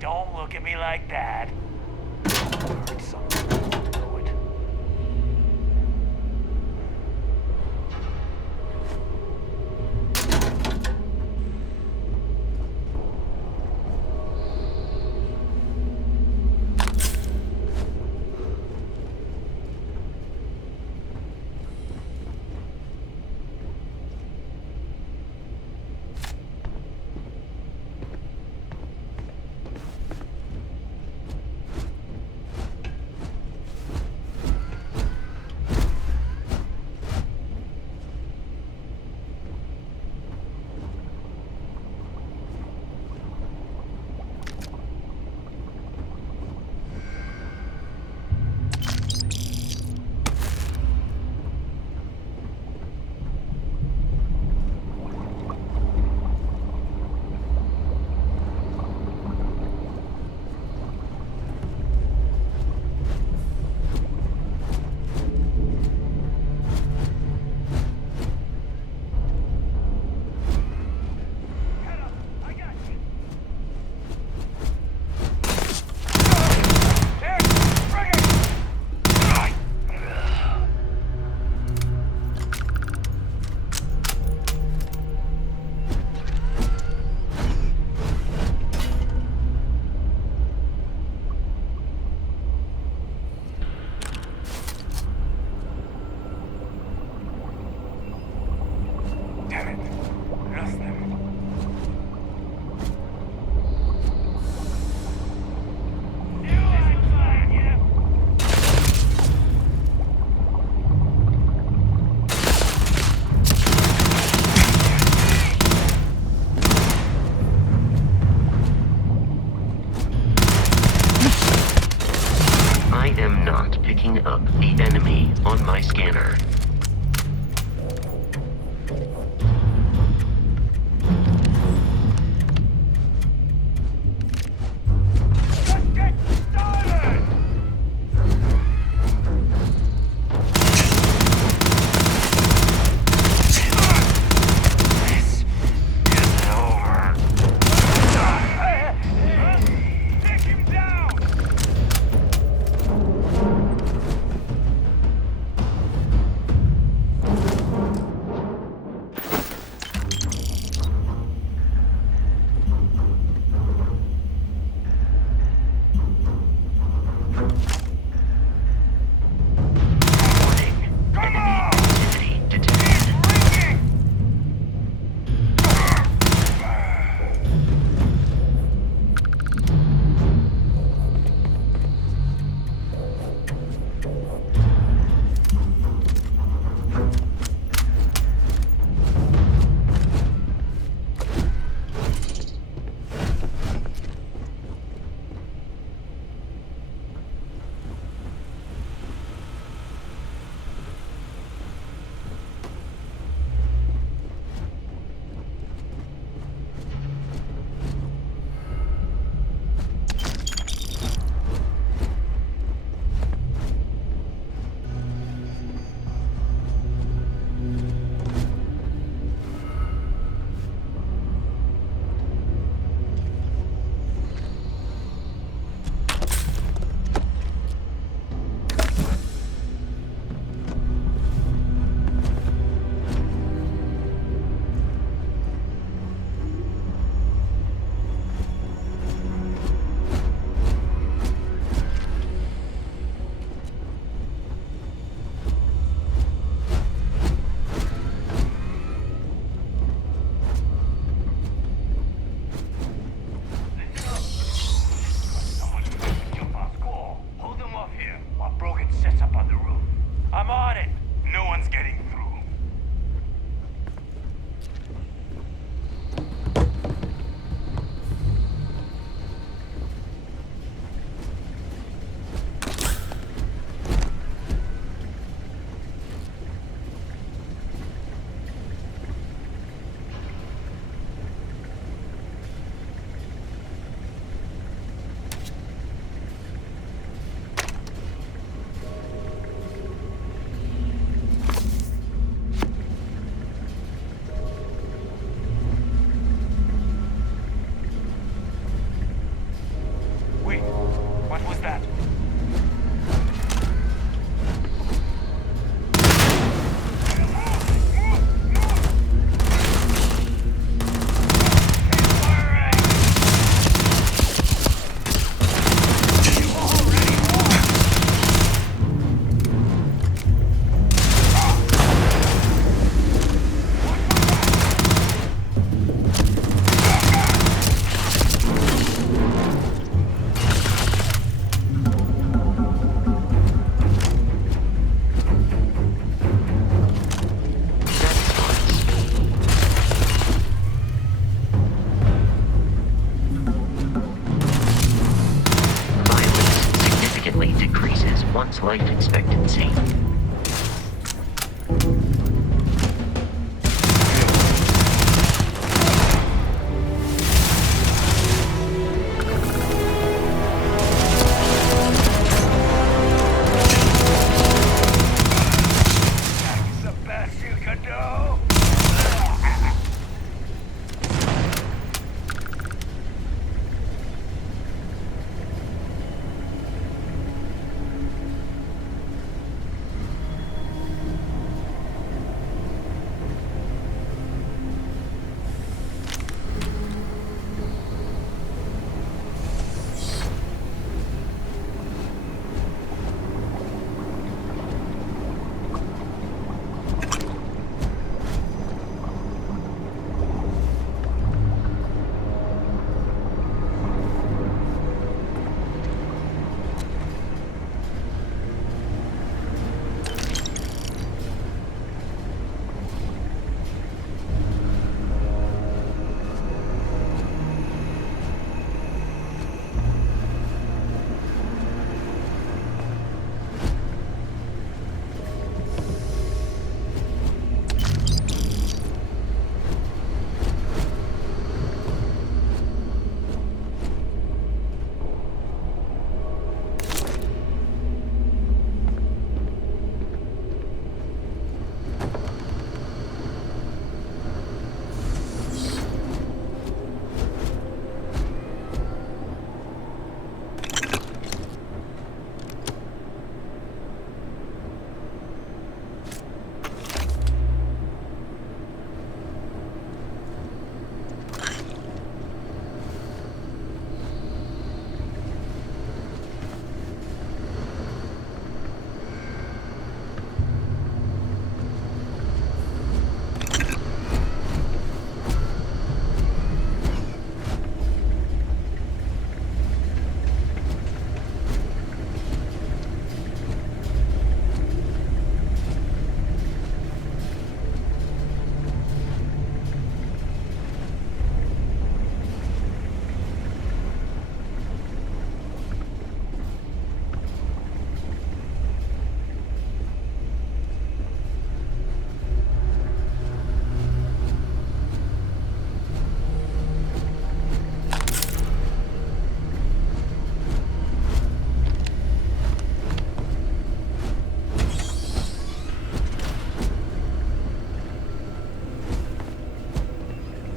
Don't look at me like that. Heard something. Know it. Picking up the enemy on my scanner. increase life expectancy. That's the best you can do.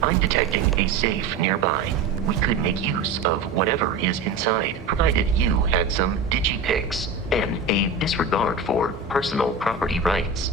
I'm detecting a safe nearby. We could make use of whatever is inside, provided you had some digipics and a disregard for personal property rights.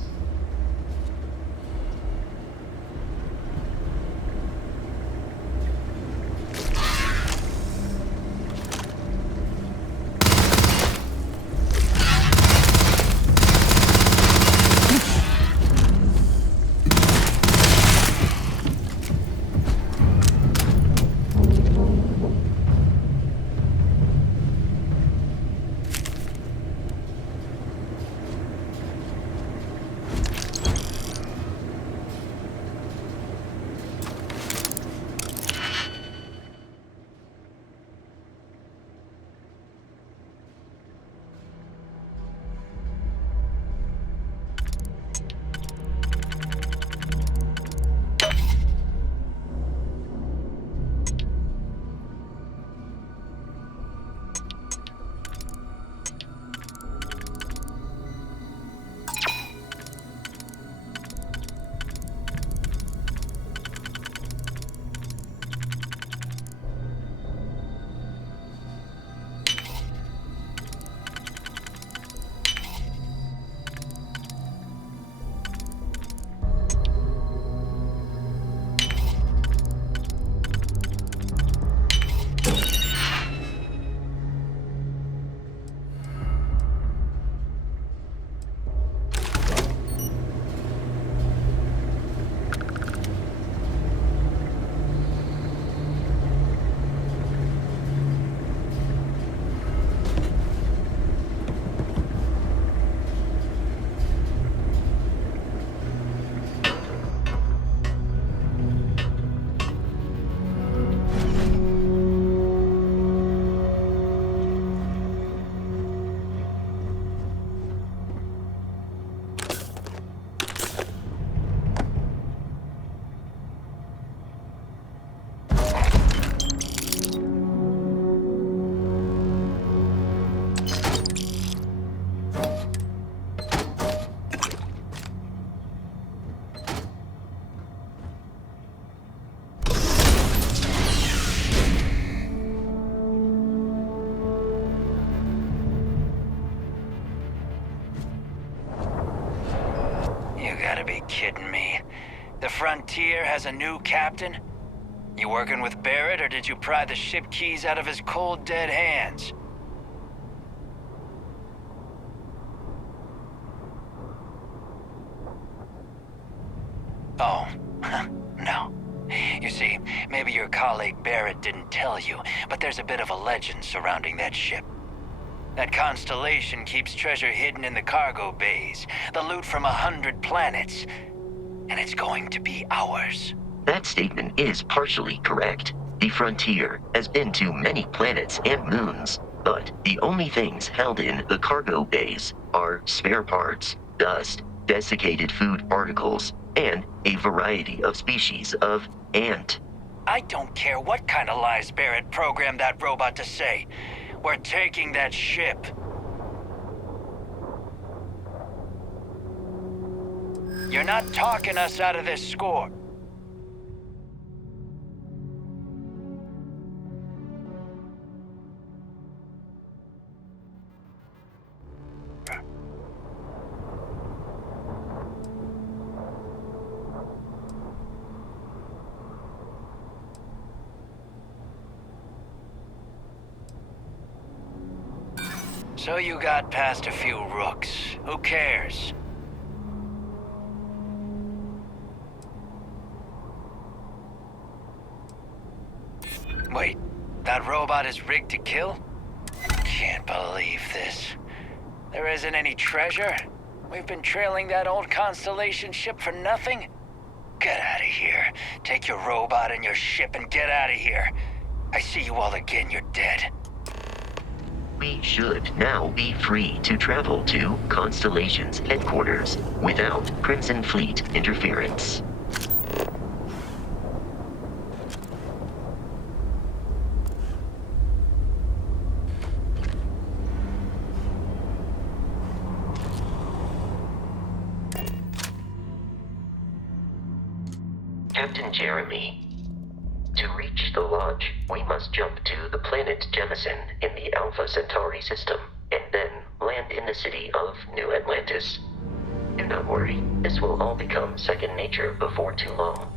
kidding me? The Frontier has a new captain? You working with Barrett, or did you pry the ship keys out of his cold, dead hands? Oh, no. You see, maybe your colleague Barrett didn't tell you, but there's a bit of a legend surrounding that ship. That constellation keeps treasure hidden in the cargo bays, the loot from 100 planets, and it's going to be ours. That statement is partially correct. The Frontier has been to many planets and moons, but the only things held in the cargo bays are spare parts, dust, desiccated food particles, and a variety of species of ant. I don't care what kind of lies Barrett programmed that robot to say. We're taking that ship. You're not talking us out of this score. So you got past a few rooks. Who cares? Wait, that robot is rigged to kill? Can't believe this. There isn't any treasure? We've been trailing that old Constellation ship for nothing? Get out of here. Take your robot and your ship and get out of here. I see you all again, you're dead. We should now be free to travel to Constellation's headquarters without Crimson Fleet interference. Captain Jeremy, to reach the lodge, we must jump to the planet Jemison in the Alpha Centauri system, and then land in the city of New Atlantis. Do not worry, this will all become second nature before too long.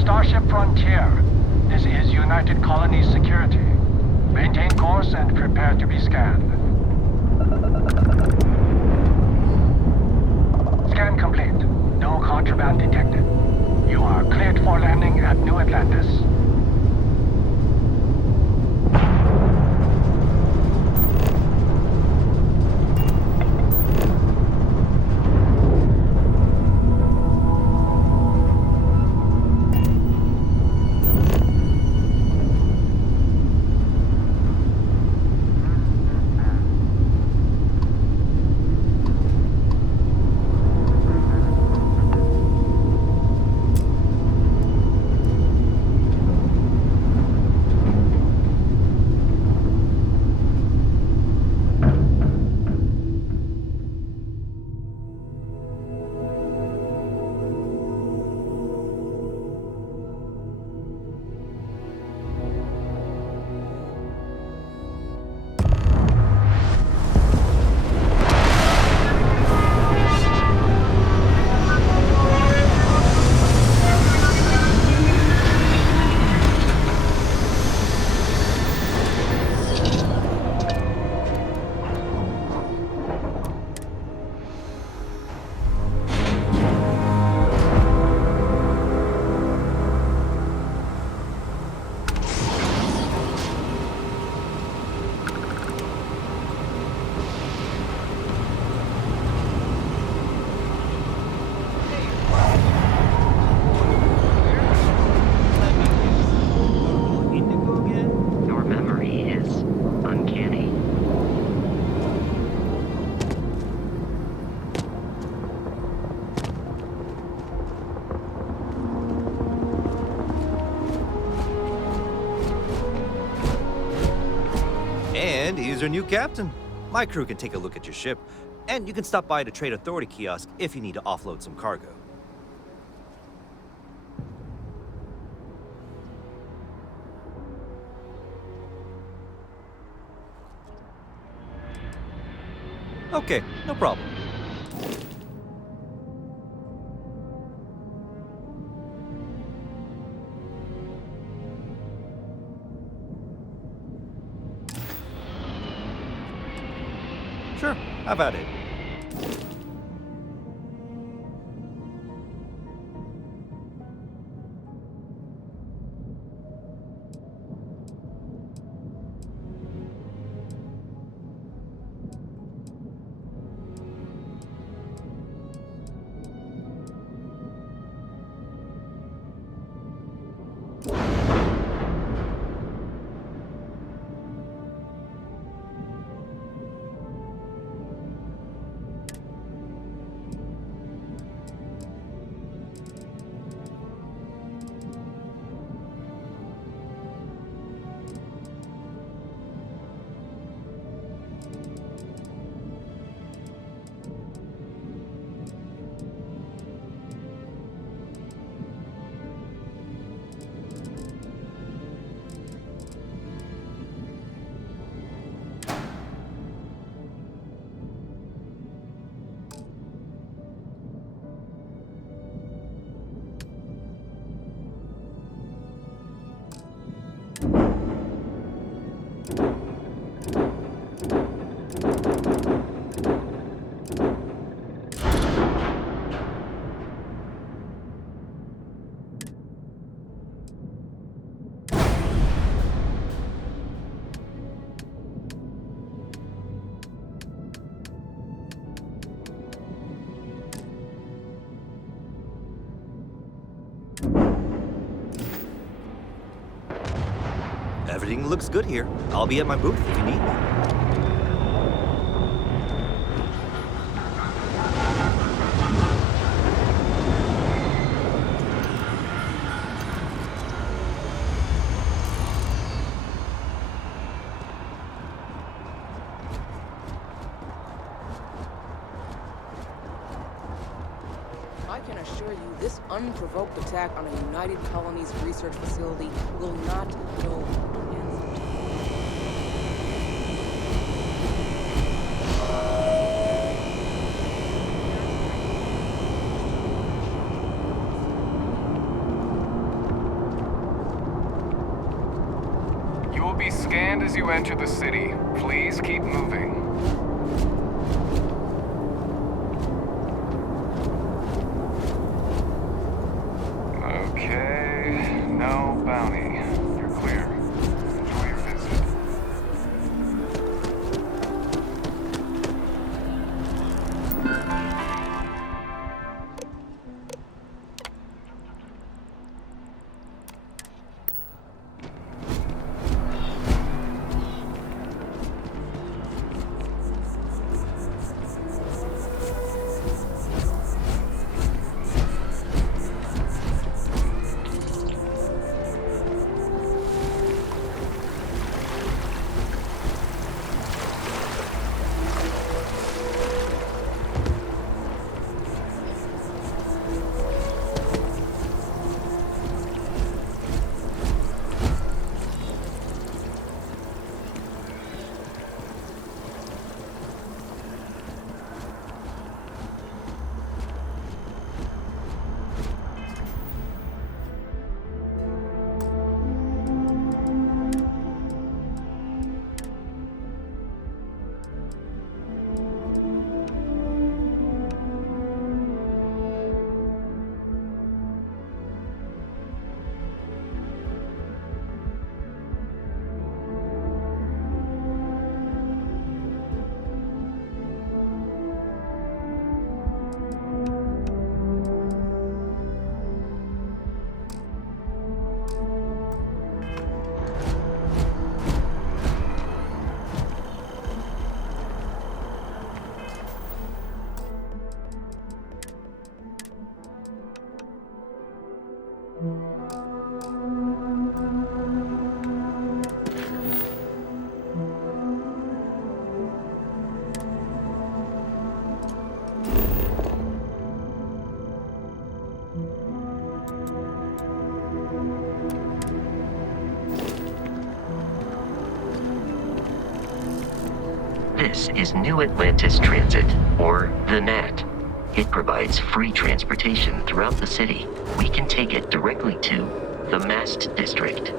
Starship Frontier, this is United Colonies Security. Maintain course and prepare to be scanned. Scan complete. No contraband detected. You are cleared for landing at New Atlantis. Here's our new captain. My crew can take a look at your ship, and you can stop by the Trade Authority kiosk if you need to offload some cargo. Okay, no problem. Sure, have at it. Everything looks good here. I'll be at my booth if you need me. I can assure you, this unprovoked attack on a United Colonies research facility will not go unanswered. You will be scanned as you enter the city. Please keep moving. Okay, no bounty. You're clear. Enjoy your visit. This is New Atlantis Transit, or the NAT. It provides free transportation throughout the city. We can take it directly to the Mast District.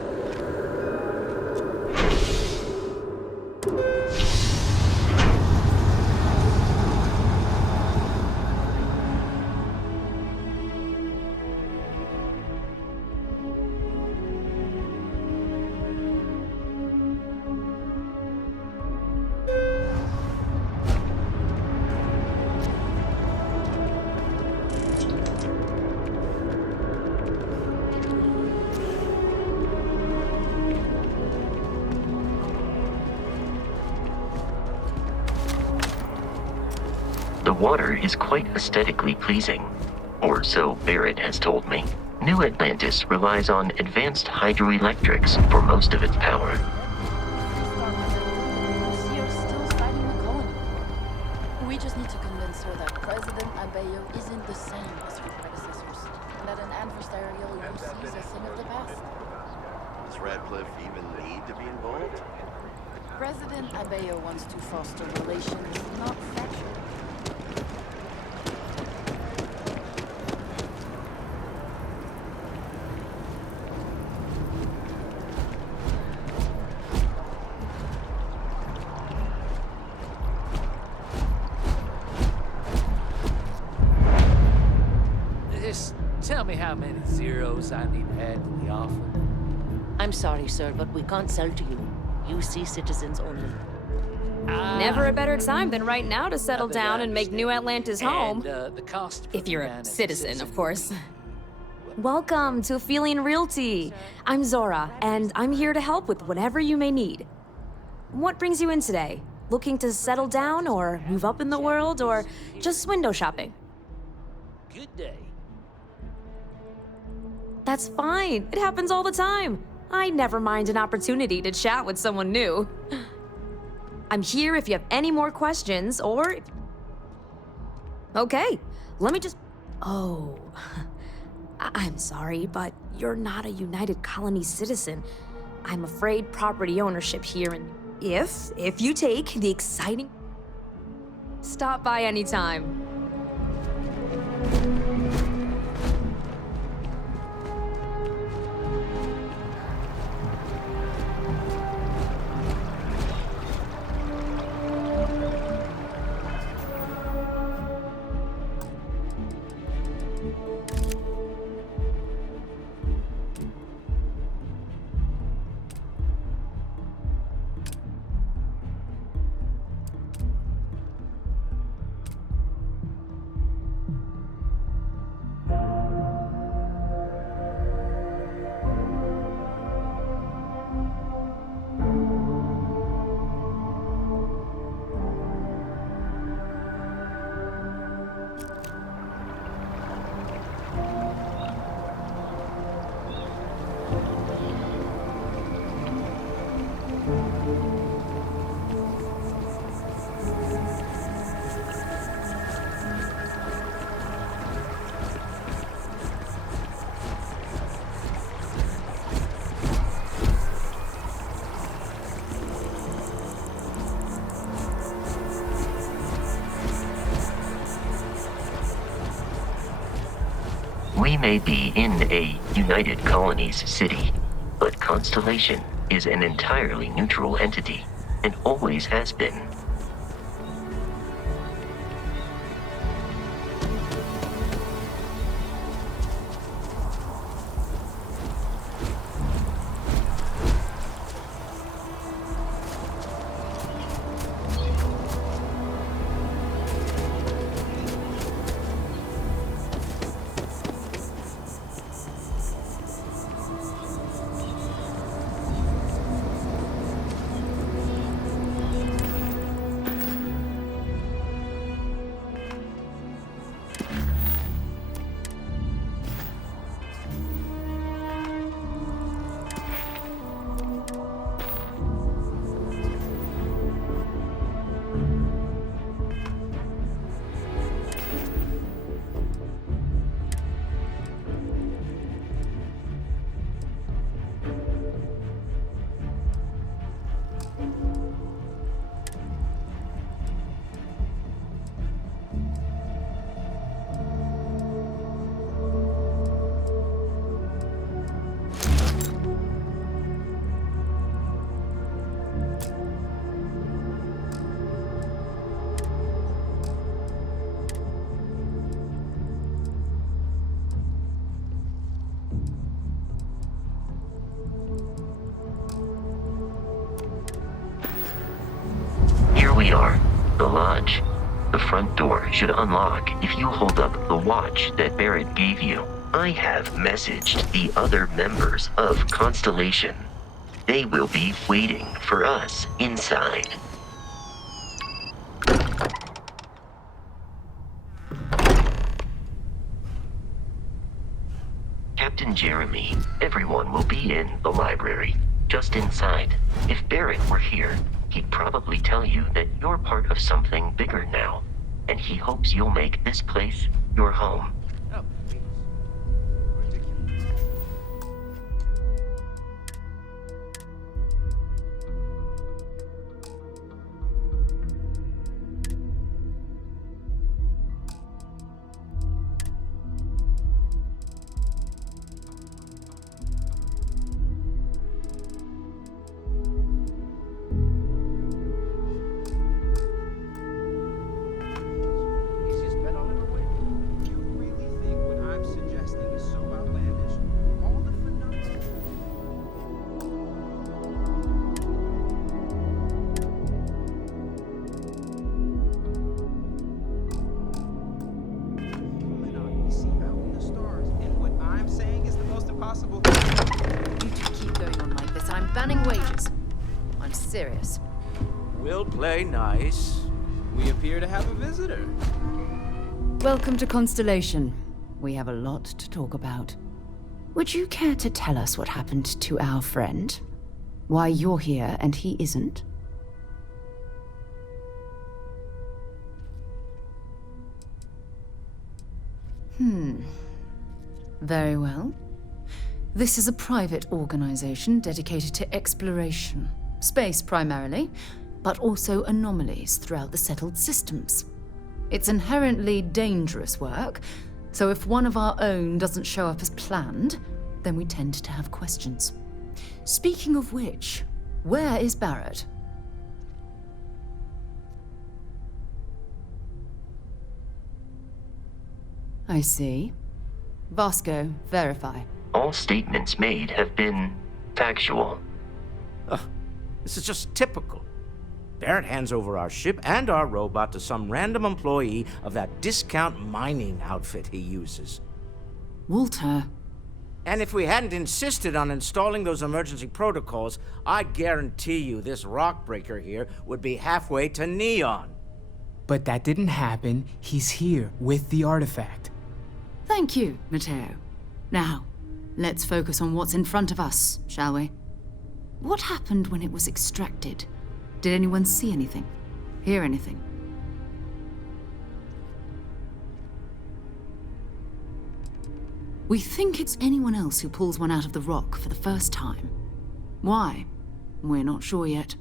The water is quite aesthetically pleasing, or so Barrett has told me. New Atlantis relies on advanced hydroelectrics for most of its power. Lucio's still fighting the colony. We just need to convince her that President Abeyo isn't the same as her predecessors, and that an adversarial UC is a thing of the past. Does Radcliffe even need to be involved? President Abeyo wants to foster relations, not fracture. Just tell me how many zeros I need to add to the offer. I'm sorry, sir, but we can't sell to you. UC citizens only. Never a better time than right now to settle down and make New Atlantis home. And, the cost If you're down a at the citizen, of course. Welcome to Aphelion Realty. I'm Zora, and I'm here to help with whatever you may need. What brings you in today? Looking to settle down, or move up in the world, or just window shopping? Good day. That's fine. It happens all the time. I never mind an opportunity to chat with someone new. I'm here if you have any more questions, or... Okay, let me just... Oh... I'm sorry, but you're not a United Colony citizen. I'm afraid property ownership here and... If you take the exciting... Stop by anytime. We may be in a United Colonies city, but Constellation is an entirely neutral entity, and always has been. are. The lodge. The front door should unlock if you hold up the watch that Barrett gave you. I have messaged the other members of Constellation. They will be waiting for us inside. Captain Jeremy, everyone will be in the library, just inside. If Barrett were here, he'd probably tell you that you're part of something bigger now, and he hopes you'll make this place your home. Oh, please. Ridiculous. Easiest bet I'll ever win. You really think what I'm suggesting is so outlandish? All the phenomena. We see out in the stars, and what I'm saying is the most impossible. You two keep going on like this. I'm banning wages. I'm serious. We'll play nice. We appear to have a visitor. Welcome to Constellation. We have a lot to talk about. Would you care to tell us what happened to our friend? Why you're here and he isn't? Very well. This is a private organization dedicated to exploration. Space primarily, but also anomalies throughout the settled systems. It's inherently dangerous work, so if one of our own doesn't show up as planned, then we tend to have questions. Speaking of which, where is Barrett? I see. Vasco, verify. All statements made have been factual. This is just typical. Barrett hands over our ship and our robot to some random employee of that discount mining outfit he uses. Walter. And if we hadn't insisted on installing those emergency protocols, I guarantee you this rock breaker here would be halfway to Neon. But that didn't happen. He's here with the artifact. Thank you, Matteo. Now, let's focus on what's in front of us, shall we? What happened when it was extracted? Did anyone see anything? Hear anything? We think it's anyone else who pulls one out of the rock for the first time. Why? We're not sure yet.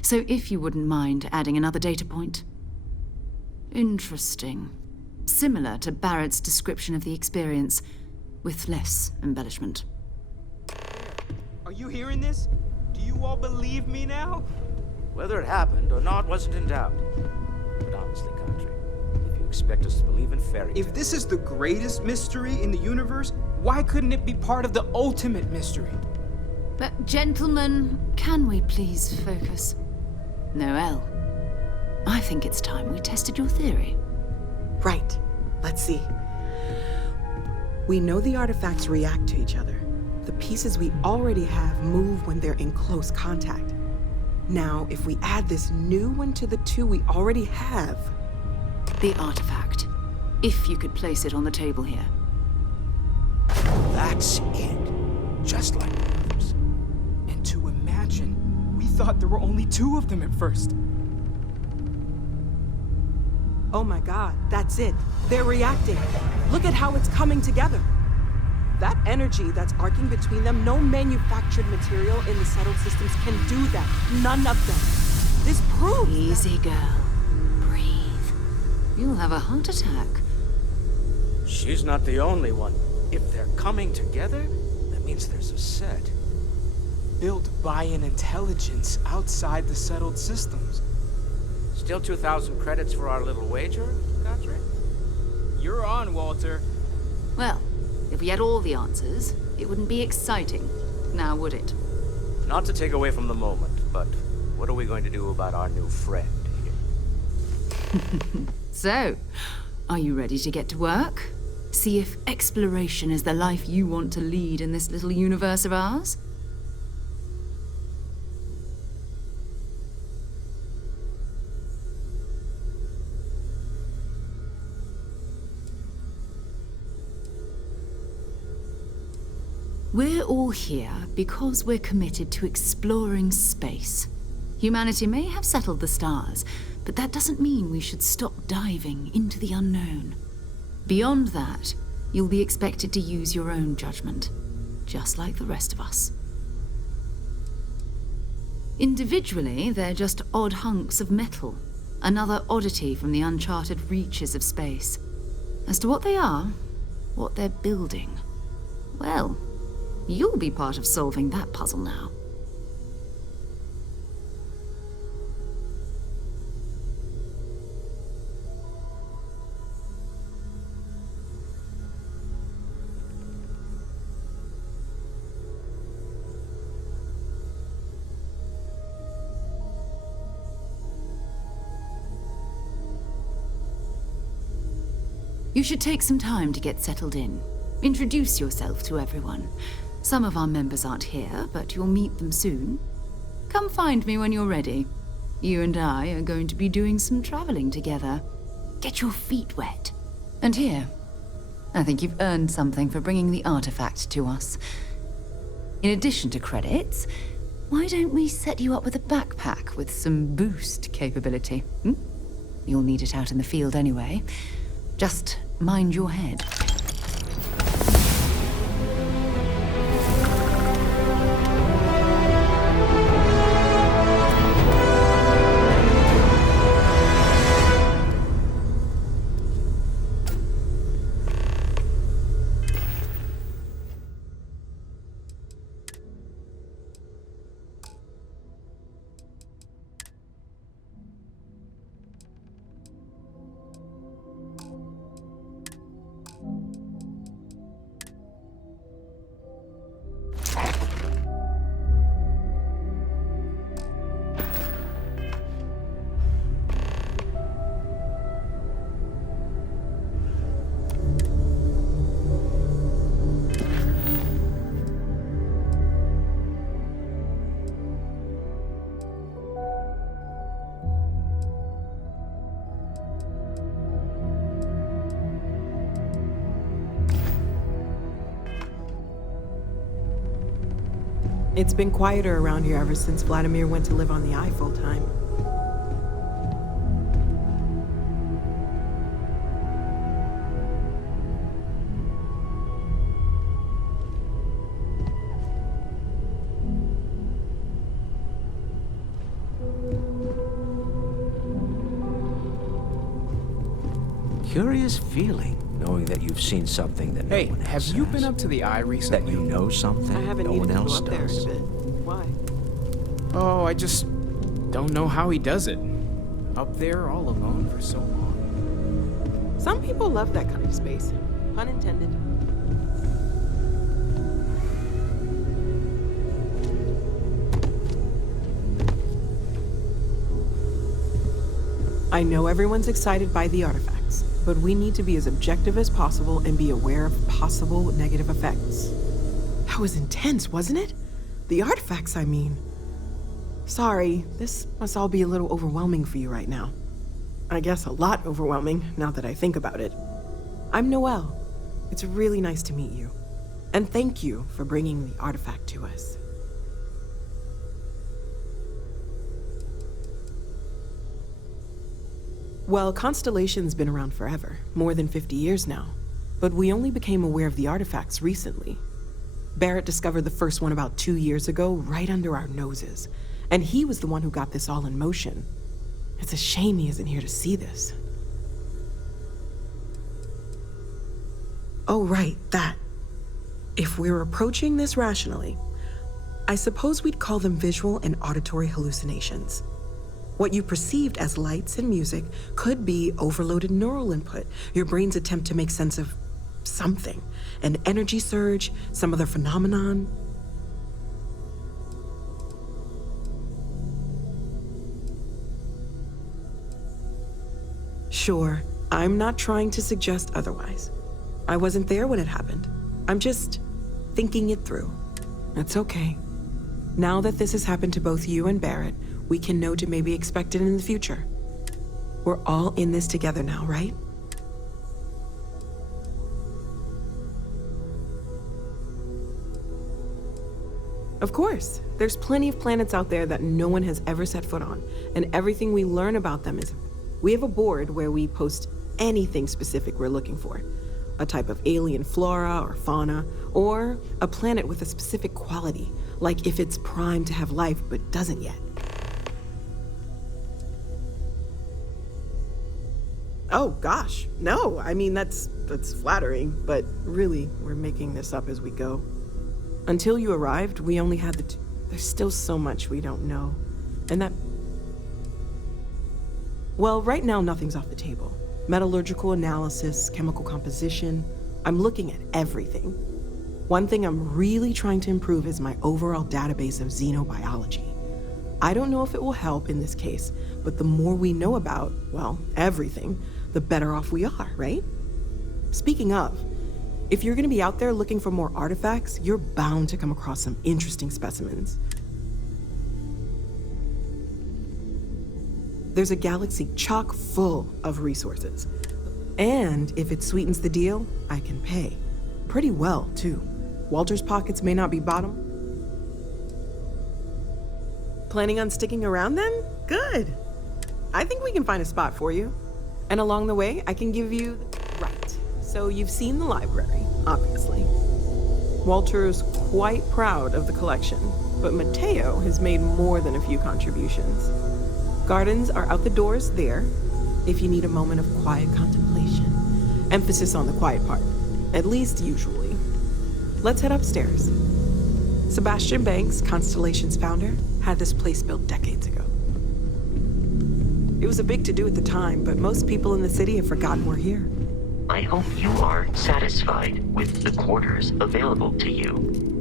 So if you wouldn't mind adding another data point. Interesting. Similar to Barrett's description of the experience, with less embellishment. Are you hearing this? Do you all believe me now? Whether it happened or not wasn't in doubt. But honestly, Country, if you expect us to believe in fairy tales... If this is the greatest mystery in the universe, why couldn't it be part of the ultimate mystery? But gentlemen, can we please focus? Noel, I think it's time we tested your theory. Right. Let's see. We know the artifacts react to each other. The pieces we already have move when they're in close contact. Now, if we add this new one to the two we already have... The artifact. If you could place it on the table here. That's it. Just like the others. And to imagine, we thought there were only two of them at first. Oh my god, that's it. They're reacting. Look at how it's coming together. That energy that's arcing between them, no manufactured material in the settled systems can do that. None of them. This proves Easy, girl. Breathe. You'll have a heart attack. She's not the only one. If they're coming together, that means there's a set. Built by an intelligence outside the settled systems. Still 2,000 credits for our little wager, Country? You're on, Walter. Well, if we had all the answers, it wouldn't be exciting, now would it? Not to take away from the moment, but what are we going to do about our new friend here? So, are you ready to get to work? See if exploration is the life you want to lead in this little universe of ours? We're all here because we're committed to exploring space. Humanity may have settled the stars, but that doesn't mean we should stop diving into the unknown. Beyond that, you'll be expected to use your own judgment, just like the rest of us. Individually, they're just odd hunks of metal, another oddity from the uncharted reaches of space. As to what they are, what they're building, well, you'll be part of solving that puzzle now. You should take some time to get settled in. Introduce yourself to everyone. Some of our members aren't here, but you'll meet them soon. Come find me when you're ready. You and I are going to be doing some traveling together. Get your feet wet. And here, I think you've earned something for bringing the artifact to us. In addition to credits, why don't we set you up with a backpack with some boost capability? You'll need it out in the field anyway. Just mind your head. It's been quieter around here ever since Vladimir went to live on the Eye full-time. Curious feeling, knowing that you've seen something that no one else have you has. been up to the Eye recently? That you know something I haven't no needed one to go else up there in does. a bit. Why? Oh, I just don't know how he does it. Up there all alone for so long. Some people love that kind of space. Pun intended. I know everyone's excited by the artifacts, but we need to be as objective as possible and be aware of possible negative effects. That was intense, wasn't it? The artifacts, I mean. Sorry, this must all be a little overwhelming for you right now. I guess a lot overwhelming, now that I think about it. I'm Noelle. It's really nice to meet you. And thank you for bringing the artifact to us. Well, Constellation's been around forever, more than 50 years now. But we only became aware of the artifacts recently. Barrett discovered the first one about 2 years ago, right under our noses. And he was the one who got this all in motion. It's a shame he isn't here to see this. Oh, right, that. If we're approaching this rationally, I suppose we'd call them visual and auditory hallucinations. What you perceived as lights and music could be overloaded neural input, your brain's attempt to make sense of something, an energy surge, some other phenomenon. Sure, I'm not trying to suggest otherwise. I wasn't there when it happened. I'm just thinking it through. It's okay. Now that this has happened to both you and Barrett, we can know to maybe expect it in the future. We're all in this together now, right? Of course. There's plenty of planets out there that no one has ever set foot on, and everything we learn about them is... We have a board where we post anything specific we're looking for. A type of alien flora or fauna, or a planet with a specific quality, like if it's primed to have life but doesn't yet. Oh gosh, no, I mean that's flattering, but really, we're making this up as we go. Until you arrived, we only had the There's still so much we don't know, and that... Well, right now nothing's off the table. Metallurgical analysis, chemical composition, I'm looking at everything. One thing I'm really trying to improve is my overall database of xenobiology. I don't know if it will help in this case, but the more we know about, well, everything, the better off we are, right? Speaking of, if you're gonna be out there looking for more artifacts, you're bound to come across some interesting specimens. There's a galaxy chock full of resources. And if it sweetens the deal, I can pay. Pretty well, too. Walter's pockets may not be bottom. Planning on sticking around then? Good. I think we can find a spot for you. And along the way, I can give you... Right. So you've seen the library, obviously. Walter is quite proud of the collection, but Mateo has made more than a few contributions. Gardens are out the doors there, if you need a moment of quiet contemplation. Emphasis on the quiet part, at least usually. Let's head upstairs. Sebastian Banks, Constellation's founder, had this place built decades ago. It was a big to-do at the time, but most people in the city have forgotten we're here. I hope you are satisfied with the quarters available to you.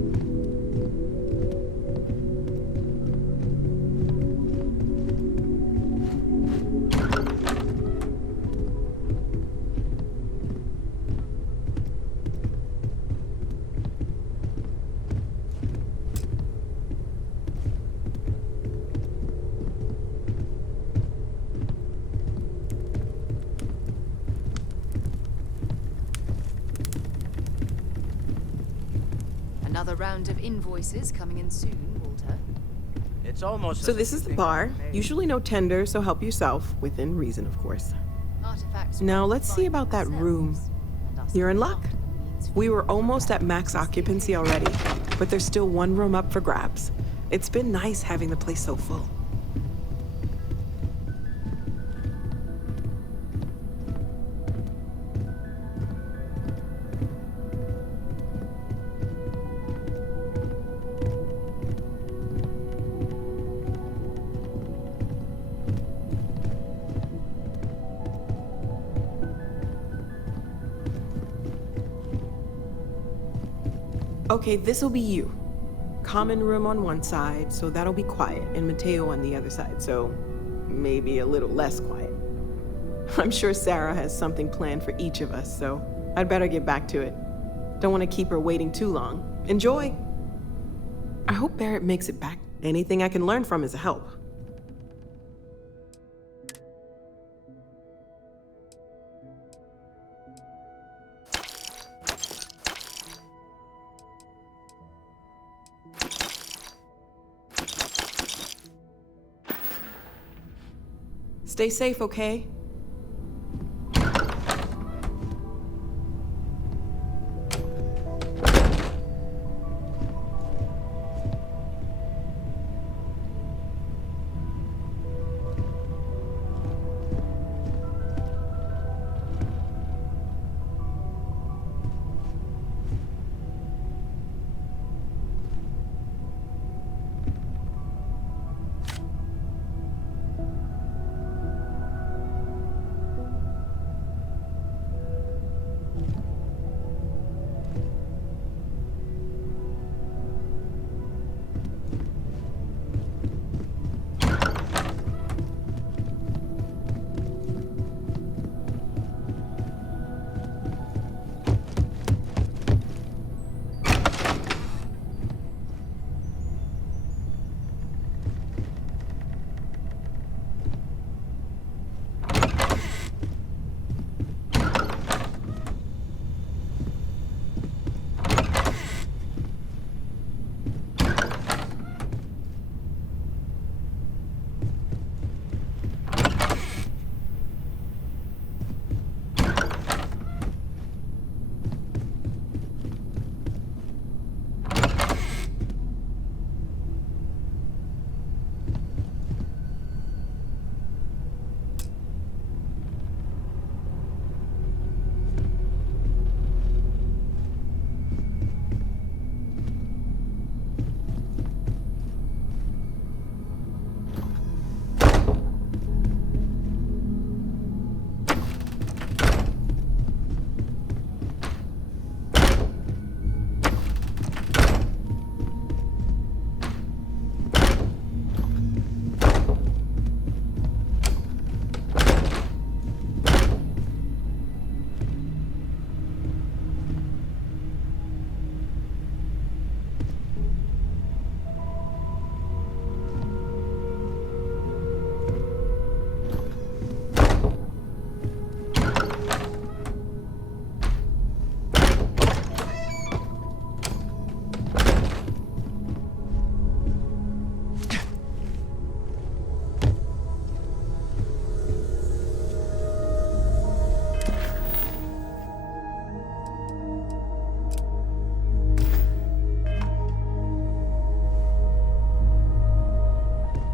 Another round of invoices coming in soon, Walter. It's almost... So this is the bar. Usually no tender, so help yourself. Within reason, of course. Artifacts. Now let's see about that room. You're in luck. We were almost at max occupancy already, but there's still one room up for grabs. It's been nice having the place so full. Okay, this'll be you. Common room on one side, so that'll be quiet, and Mateo on the other side, so maybe a little less quiet. I'm sure Sarah has something planned for each of us, so I'd better get back to it. Don't want to keep her waiting too long. Enjoy! I hope Barrett makes it back. Anything I can learn from is a help. Stay safe, okay?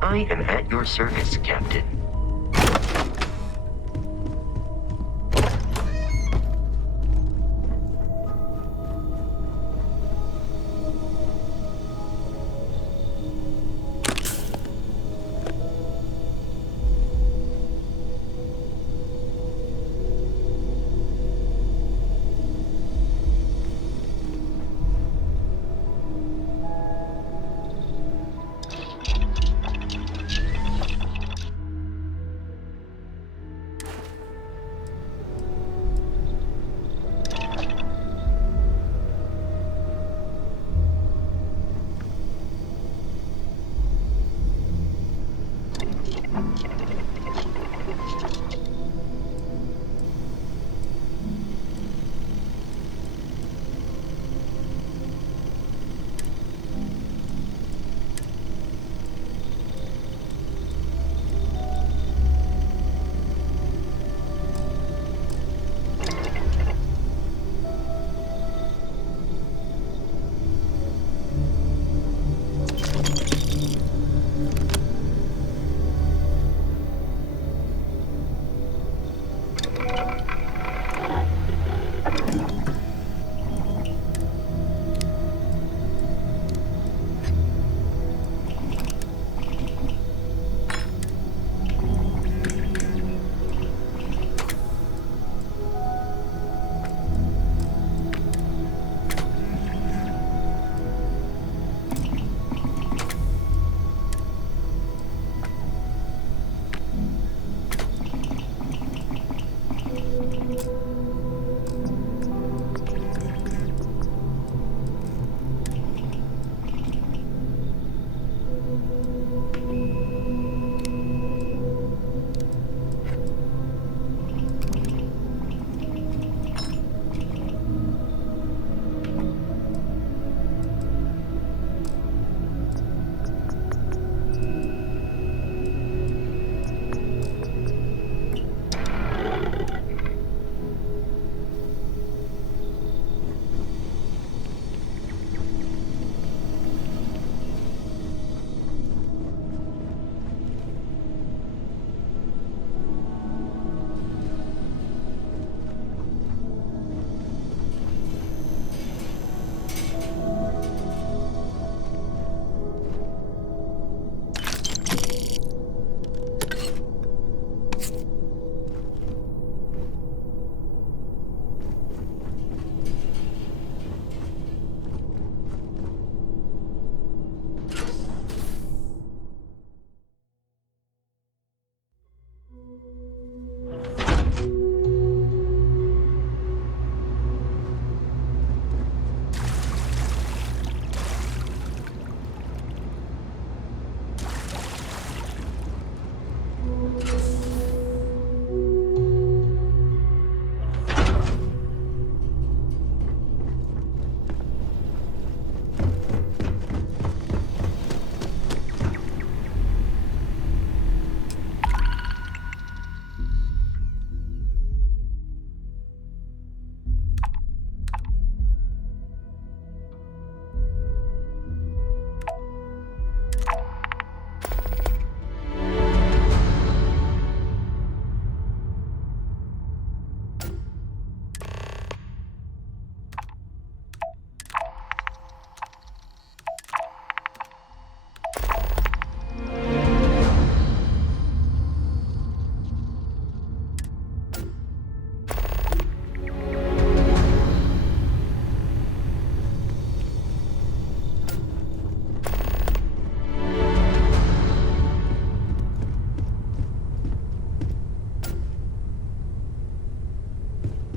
I am at your service, Captain.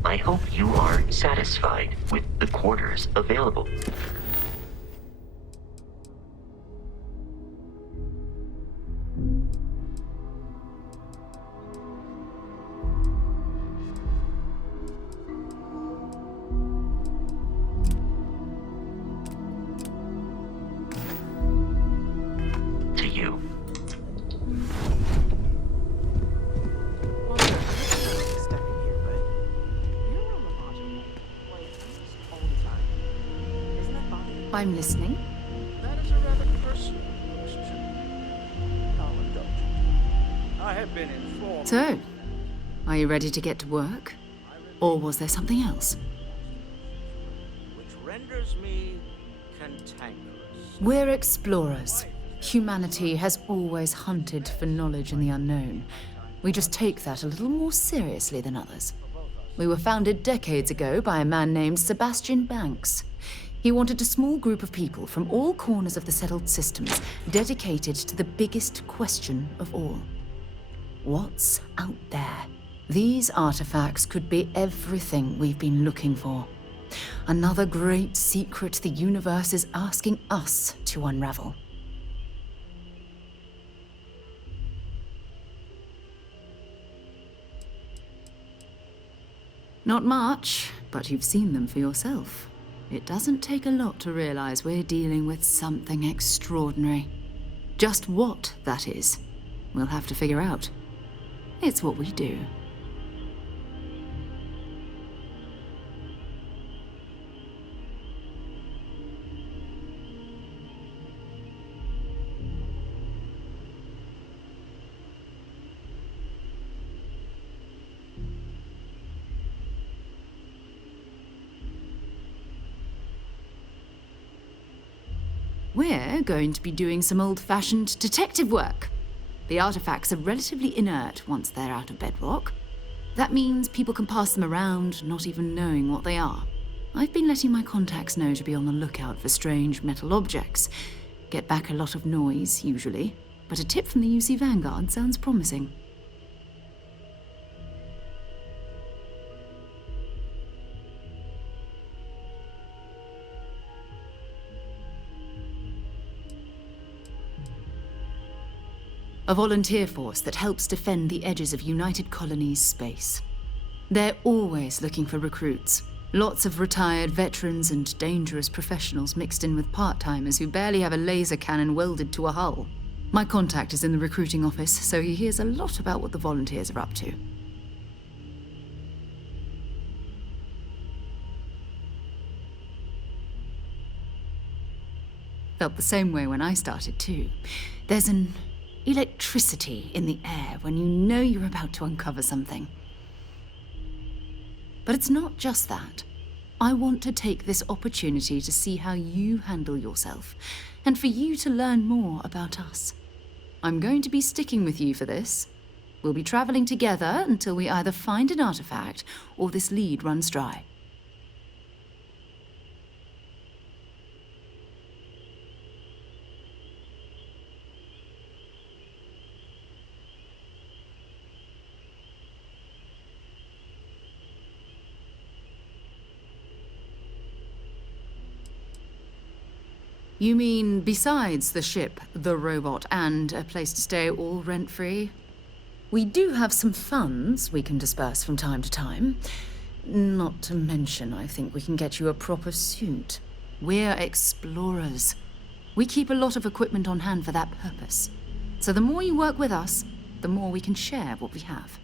I hope you are satisfied with the quarters available. To you. I'm listening. That is a rather personal question. I have been informed. So, are you ready to get to work? Or was there something else? Which renders me cantankerous. We're explorers. Humanity has always hunted for knowledge in the unknown. We just take that a little more seriously than others. We were founded decades ago by a man named Sebastian Banks. He wanted a small group of people from all corners of the settled systems dedicated to the biggest question of all. What's out there? These artifacts could be everything we've been looking for. Another great secret the universe is asking us to unravel. Not much, but you've seen them for yourself. It doesn't take a lot to realize we're dealing with something extraordinary. Just what that is, we'll have to figure out. It's what we do. We're going to be doing some old-fashioned detective work. The artifacts are relatively inert once they're out of bedrock. That means people can pass them around, not even knowing what they are. I've been letting my contacts know to be on the lookout for strange metal objects. Get back a lot of noise, usually, but a tip from the UC Vanguard sounds promising. A volunteer force that helps defend the edges of United Colonies space. They're always looking for recruits. Lots of retired veterans and dangerous professionals mixed in with part-timers who barely have a laser cannon welded to a hull. My contact is in the recruiting office, so he hears a lot about what the volunteers are up to. Felt the same way when I started too. There's an electricity in the air when you know you're about to uncover something. But it's not just that. I want to take this opportunity to see how you handle yourself, and for you to learn more about us. I'm going to be sticking with you for this. We'll be traveling together until we either find an artifact or this lead runs dry. You mean besides the ship, the robot, and a place to stay all rent-free? We do have some funds we can disperse from time to time. Not to mention, I think we can get you a proper suit. We're explorers. We keep a lot of equipment on hand for that purpose. So the more you work with us, the more we can share what we have.